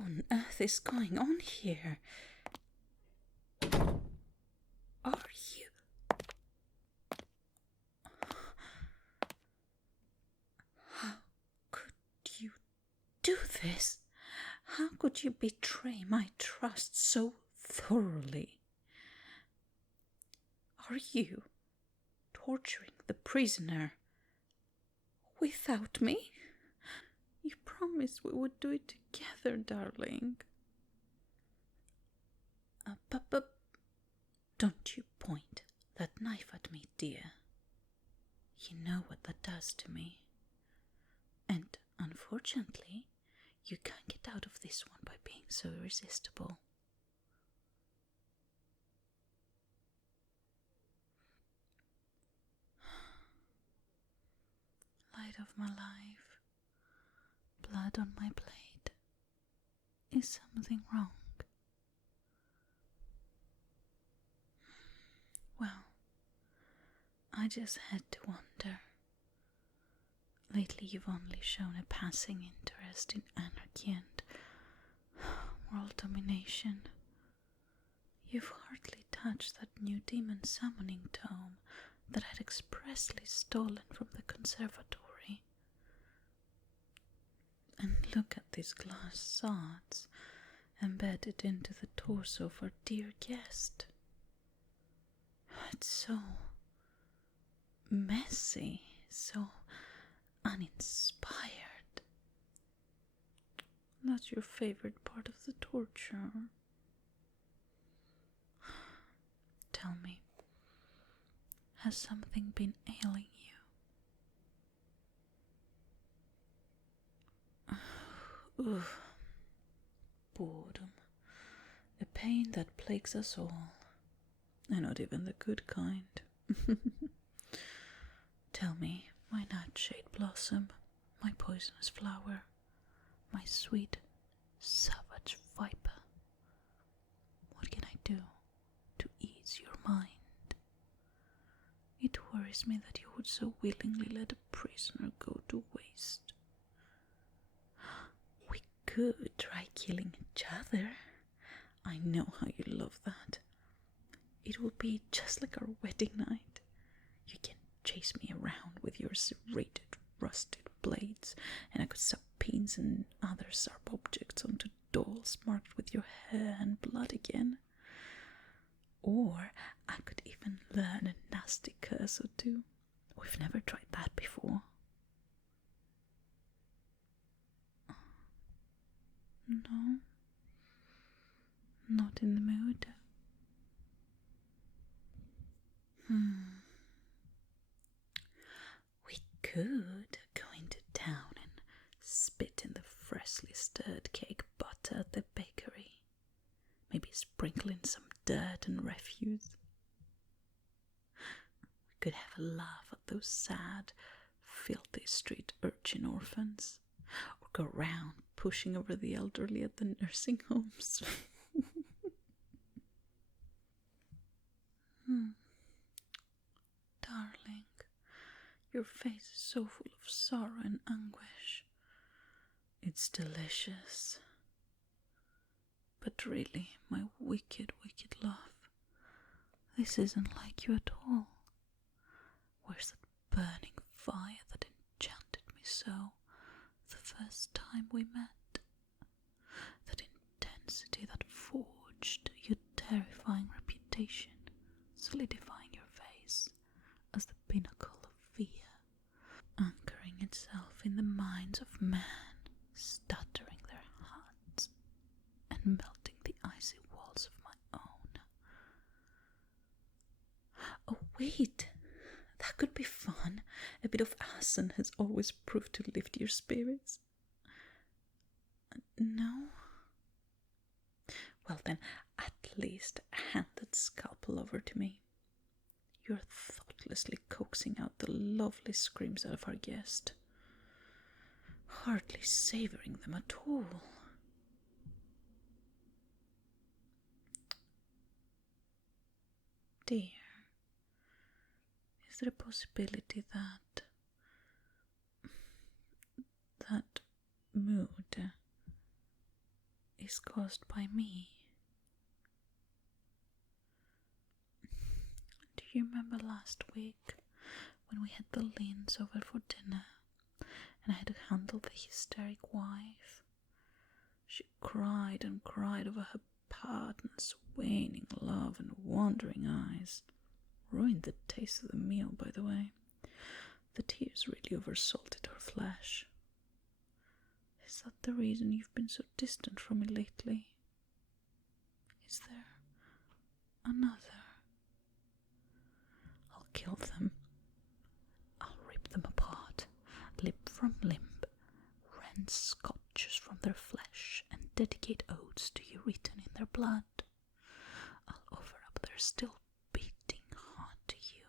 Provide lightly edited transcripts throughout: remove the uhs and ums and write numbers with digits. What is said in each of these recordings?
on earth is going on here? Are you... How could you do this? How could you betray my trust so thoroughly? Are you torturing the prisoner without me? You promised we would do it together, darling. But don't you point that knife at me, dear. You know what that does to me. And unfortunately, you can't get out of this one by being so irresistible. Light of my life, blood on my blade. Is something wrong? Well, I just had to wonder. Lately you've only shown a passing interest in anarchy and world domination. You've hardly touched that new demon summoning tome that I'd expressly stolen from the conservatory. And look at these glass sods embedded into the torso of our dear guest. It's so messy, so uninspired. That's your favorite part of the torture. Tell me, has something been ailing you? Oof. Boredom. A pain that plagues us all. And not even the good kind. Tell me, my nightshade blossom, my poisonous flower, my sweet, savage viper. What can I do to ease your mind? It worries me that you would so willingly let a prisoner go to waste. We could try killing each other. I know how you love that. It will be just like our wedding night. You can chase me around with your serrated, rusted blades, and I could suck pins and other sharp objects onto dolls marked with your hair and blood again. Or I could even learn a nasty curse or two. We've never tried that before. No? Not in the mood? We could go into town and spit in the freshly stirred cake butter at the bakery. Maybe sprinkle in some dirt and refuse. We could have a laugh at those sad, filthy street urchin orphans, or go round pushing over the elderly at the nursing homes. Darling, your face is so full of sorrow and anguish. It's delicious. But really, my wicked, wicked love, this isn't like you at all. Where's that burning fire that enchanted me so the first time we met? That intensity that forged your terrifying reputation, solidifying your face as the pinnacle of fear, anchoring itself in the minds of men, stuttering their hearts, and melting the icy walls of my own. Oh, wait! That could be fun. A bit of arson has always proved to lift your spirits. No? Well then, at least hand that scalpel over to me. You're thoughtlessly coaxing out the lovely screams out of our guest, hardly savouring them at all. Dear, is there a possibility that mood is caused by me. Do you remember last week when we had the Lynns over for dinner and I had to handle the hysteric wife? She cried and cried over her partner's waning love and wandering eyes. Ruined the taste of the meal, by the way. The tears really oversalted her flesh. Is that the reason you've been so distant from me lately? Is there another? I'll kill them. I'll rip them apart, lip from limb, rend scotches from their flesh, and dedicate odes to you written in their blood. I'll offer up their still beating heart to you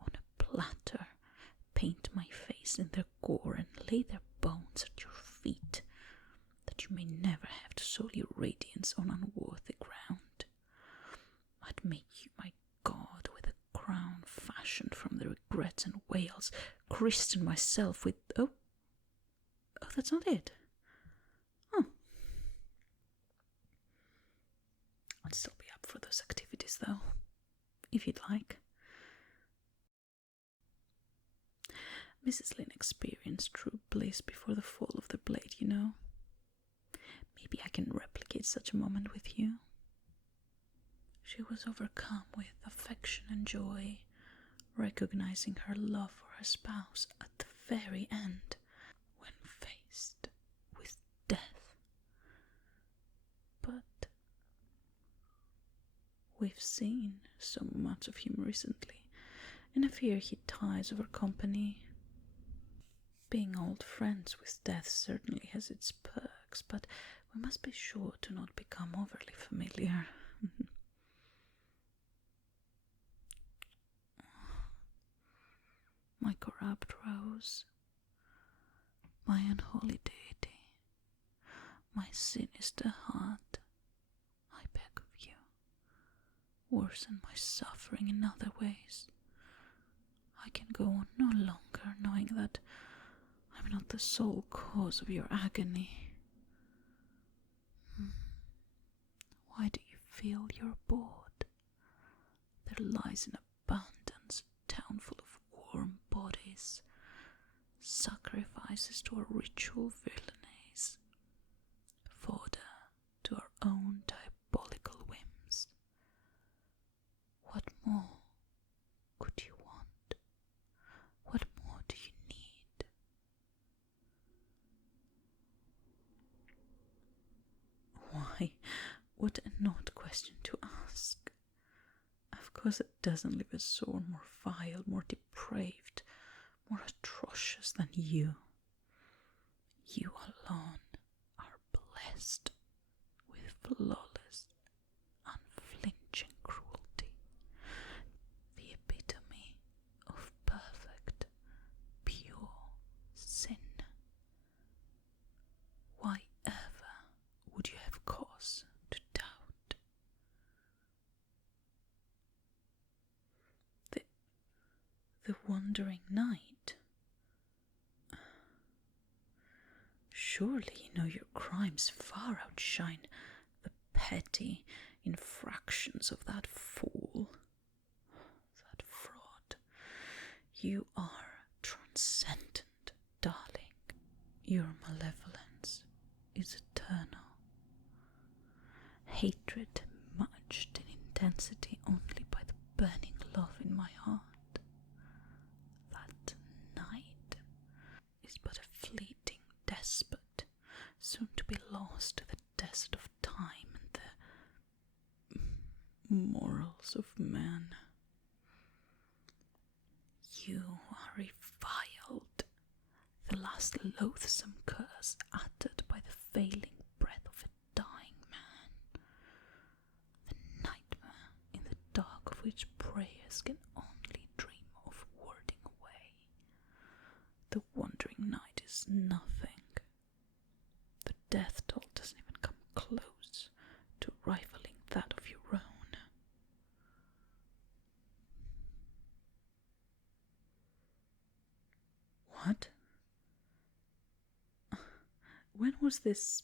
on a platter, paint my face in their gore, and lay their bones at your feet, that you may never have to soil your radiance on unworthy ground. I'd make you my god with a crown fashioned from the regrets and wails, christen myself with... Oh, that's not it. Oh. I'd still be up for those activities, though, if you'd like. Mrs. Lynn experienced true bliss before the fall of the blade, you know. Maybe I can replicate such a moment with you. She was overcome with affection and joy, recognizing her love for her spouse at the very end, when faced with death. But we've seen so much of him recently, and I fear he tires of our company. Being old friends with death certainly has its perks, but we must be sure to not become overly familiar. My corrupt rose, my unholy deity, my sinister heart, I beg of you, worsen my suffering in other ways. I can go on no longer knowing that I'm not the sole cause of your agony. Why do you feel you're bored? There lies in abundance a town full of warm bodies, sacrifices to our ritual villainies, fodder to our own diabolical whims. What more could you want? What more do you need? Why, what an odd question to ask. Of course it doesn't leave a soul more vile, more depraved, more atrocious than you. You alone are blessed with flawless, unflinching cruelty, the epitome of perfect, pure sin. Why ever would you have cause to doubt? The wandering night. Surely you know your crimes far outshine the petty infractions of that fool, that fraud. You are transcendent, darling. Your malevolence is eternal. Hatred matched in intensity only by the burning love in my heart. That night is but a fleeting despot, soon to be lost to the desert of time and the morals of man. You are reviled, the last loathsome curse uttered by the failing breath of a dying man, the nightmare in the dark of which prayers can only dream of warding away. The wandering night is nothing. The death toll doesn't even come close to rivaling that of your own. What? When was this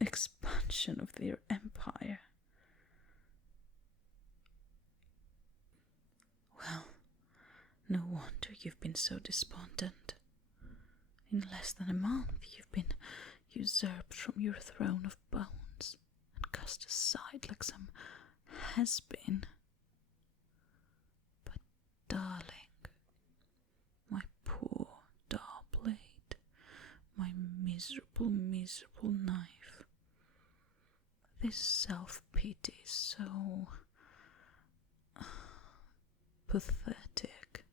expansion of their empire. Well, no wonder you've been so despondent. In less than a month you've been usurped from your throne of bones and cast aside like some has-been. But, darling, my poor Darblade, my miserable, miserable knife, this self-pity is so pathetic.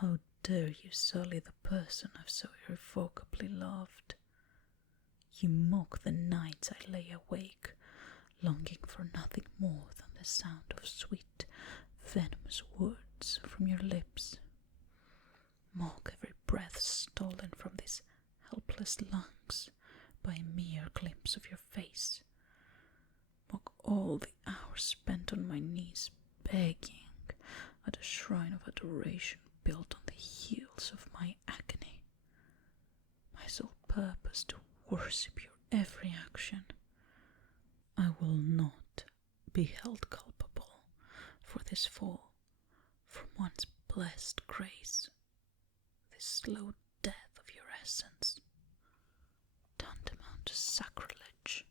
How dare you sully the person I've so irrevocably loved? You mock the nights I lay awake, longing for nothing more than the sound of sweet, venomous words from your lips. Mock every breath stolen from these helpless lungs by a mere glimpse of your face. Mock all the hours spent on my knees begging at a shrine of adoration built on the heels of my agony. My sole purpose to worship your every action. I will not be held culpable for this fall from one's blessed grace, this slow death of your essence, tantamount to sacrilege.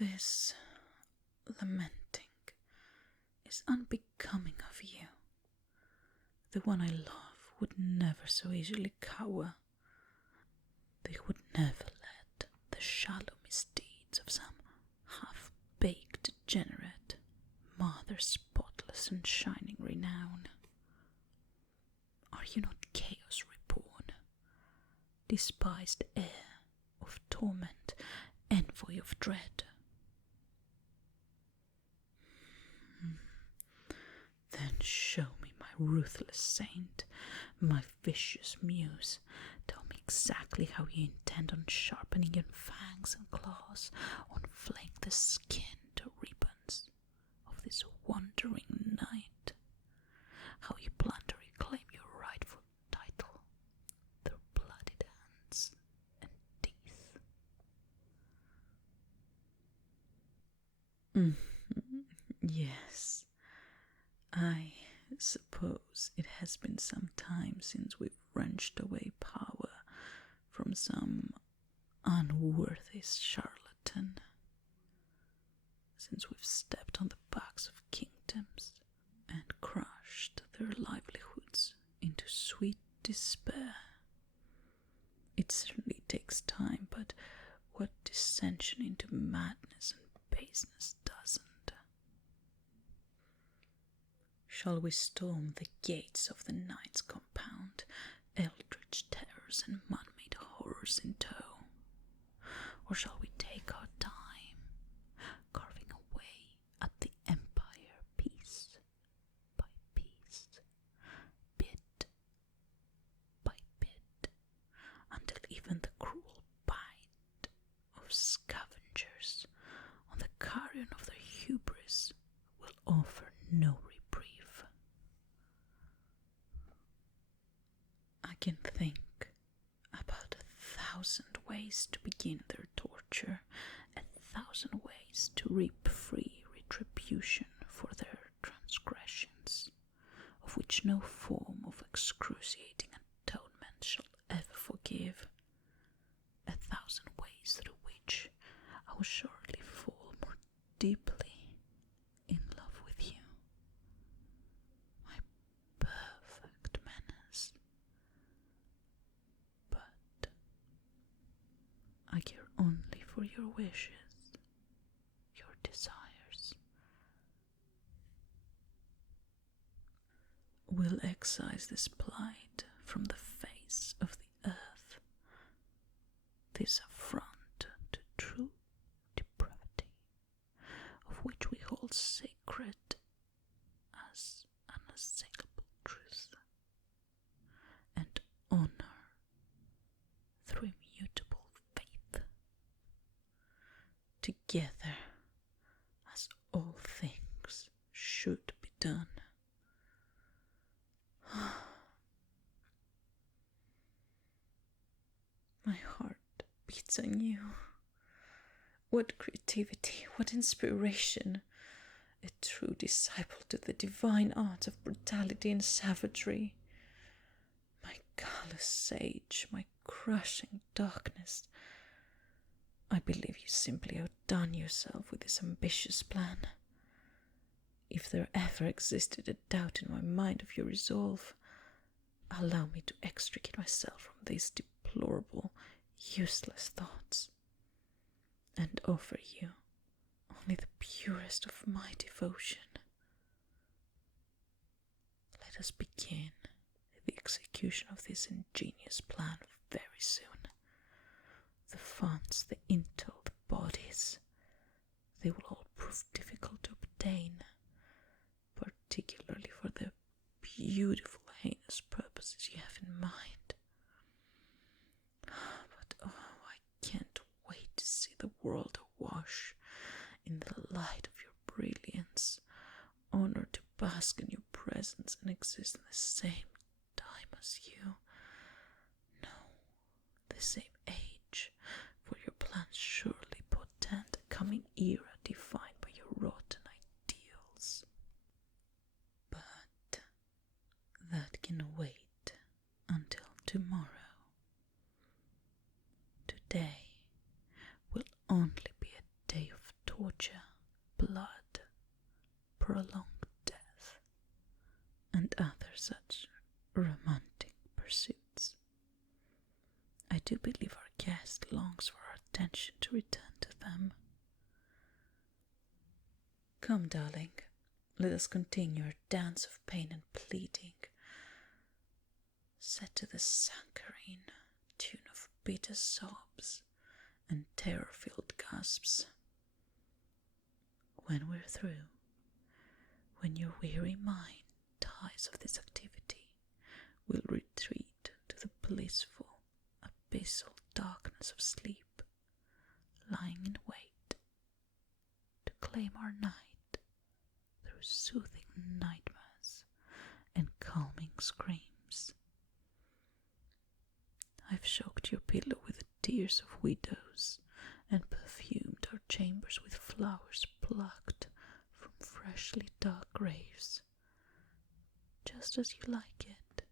This lamenting is unbecoming of you. The one I love would never so easily cower. They would never let the shallow misdeeds of some half-baked degenerate mar their spotless and shining renown. Are you not chaos reborn, despised heir of torment, envoy of dread? Then show me my ruthless saint, my vicious muse. Tell me exactly how you intend on sharpening your fangs and claws, on flaying the skin to ribbons of this wandering night. How you plan to reclaim your rightful title through bloodied hands and teeth. Yes, I suppose it has been some time since we've wrenched away power from some unworthy charlatan, since we've stepped on the backs of kingdoms and crushed their livelihoods into sweet despair. It certainly takes time, but what dissension into madness and baseness doesn't? Shall we storm the gates of the night's compound, eldritch terrors and man-made horrors in tow? Or shall we take our time, carving away at the empire piece by piece, bit by bit, until even the cruel bite of scavengers on the carrion of their hubris will offer no reprieve? I can think about 1,000 ways to begin their torture, 1,000 ways to reap free retribution for their transgressions, of which no form of excruciating atonement shall ever forgive, 1,000 ways through which I will surely fall more deeply in love with you, my perfect menace. But I care only for your wishes, your desires. We'll excise this blight from the face of the earth, this affront to true depravity, of which we hold sacred as unassailable truth, and honor through immutable faith. Together, as all things should be done. My waits on you. What creativity, what inspiration! A true disciple to the divine art of brutality and savagery. My callous sage, my crushing darkness. I believe you simply outdone yourself with this ambitious plan. If there ever existed a doubt in my mind of your resolve, allow me to extricate myself from these deplorable, useless thoughts, and offer you only the purest of my devotion. Let us begin the execution of this ingenious plan very soon. The funds, the intel, the bodies, they will all prove difficult to obtain, particularly for the beautiful, heinous purposes you have in mind. But I can't wait to see the world awash in the light of your brilliance, honored to bask in your presence and exist in the same time as you. No, the same age, for your plans surely portend a coming era defined by your rotten ideals. But that can wait until tomorrow. Today will only be a day of torture, blood, prolonged death, and other such romantic pursuits. I do believe our guest longs for our attention to return to them. Come, darling, let us continue our dance of pain and pleading, set to the saccharine tune of bitter sobs and terror-filled gasps. When we're through, when your weary mind tires of this activity, we'll retreat to the blissful, abyssal darkness of sleep, lying in wait to claim our night through soothing nightmares and calming screams. I've choked your pillow with the tears of widows and perfumed our chambers with flowers plucked from freshly dug graves, just as you like it.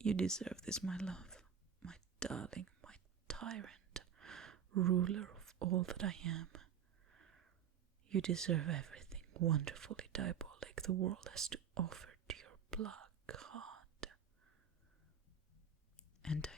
You deserve this, my love, my darling, my tyrant, ruler of all that I am. You deserve everything wonderfully diabolic the world has to offer to your black heart. And